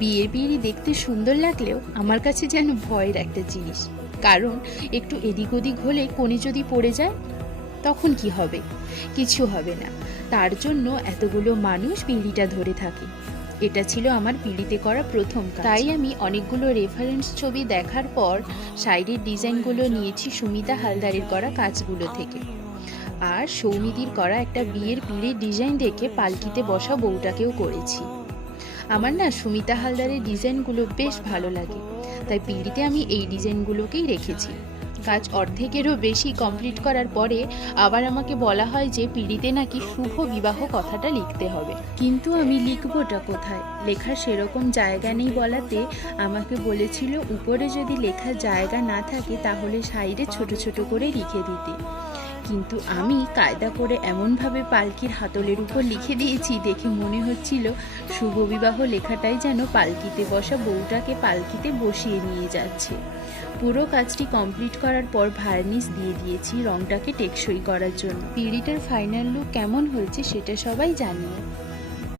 বিয়ের পিঁড়ি দেখতে সুন্দর লাগলেও আমার কাছে যেন ভয়ের একটা জিনিস। কারণ একটু এদিক ওদিক হলে কোণে যদি পড়ে যায় তখন কি হবে? কিছু হবে না। তার জন্য এতগুলো মানুষ পিঁড়িটা ধরে থাকে। এটা ছিল আমার পিঁড়িতে করা প্রথম কাজ। তাই আমি অনেকগুলো রেফারেন্স ছবি দেখার পর সাইডের ডিজাইনগুলো নিয়েছি সুমিতা হালদারের করা কাজগুলো থেকে। আর সৌমিদির করা একটা বিয়ের পিঁড়ির ডিজাইন দেখে পালকিতে বসা বউটাকেও করেছি। আমার না সুমিতা হালদারের ডিজাইনগুলো বেশ ভালো লাগে, তাই পিঁড়িতে আমি এই ডিজাইনগুলোকেই রেখেছি। কাজ অর্ধেকেরও বেশি কমপ্লিট করার পরে আবার আমাকে বলা হয় যে পিঁড়িতে নাকি শুভ বিবাহ কথাটা লিখতে হবে, কিন্তু আমি লিখবোটা কোথায়? লেখার সেরকম জায়গা নেই বলাতে আমাকে বলেছিল উপরে যদি লেখার জায়গা না থাকে তাহলে সাইডে ছোট ছোট করে লিখে দিতে। কিন্তু আমি কায়দা করে এমনভাবে পালকির হাতলের উপর লিখে দিয়েছি, দেখে মনে হচ্ছিল শুভ বিবাহ লেখাটাই যেন পালকিতে বসা বউটাকে পালকিতে বসিয়ে নিয়ে যাচ্ছে। পুরো কাজটি কমপ্লিট করার পর ভার্নিশ দিয়ে দিয়েছি রংটাকে টেকসই করার জন্য। পিঁড়িটার ফাইনাল লুক কেমন হয়েছে সেটা সবাই জানিও।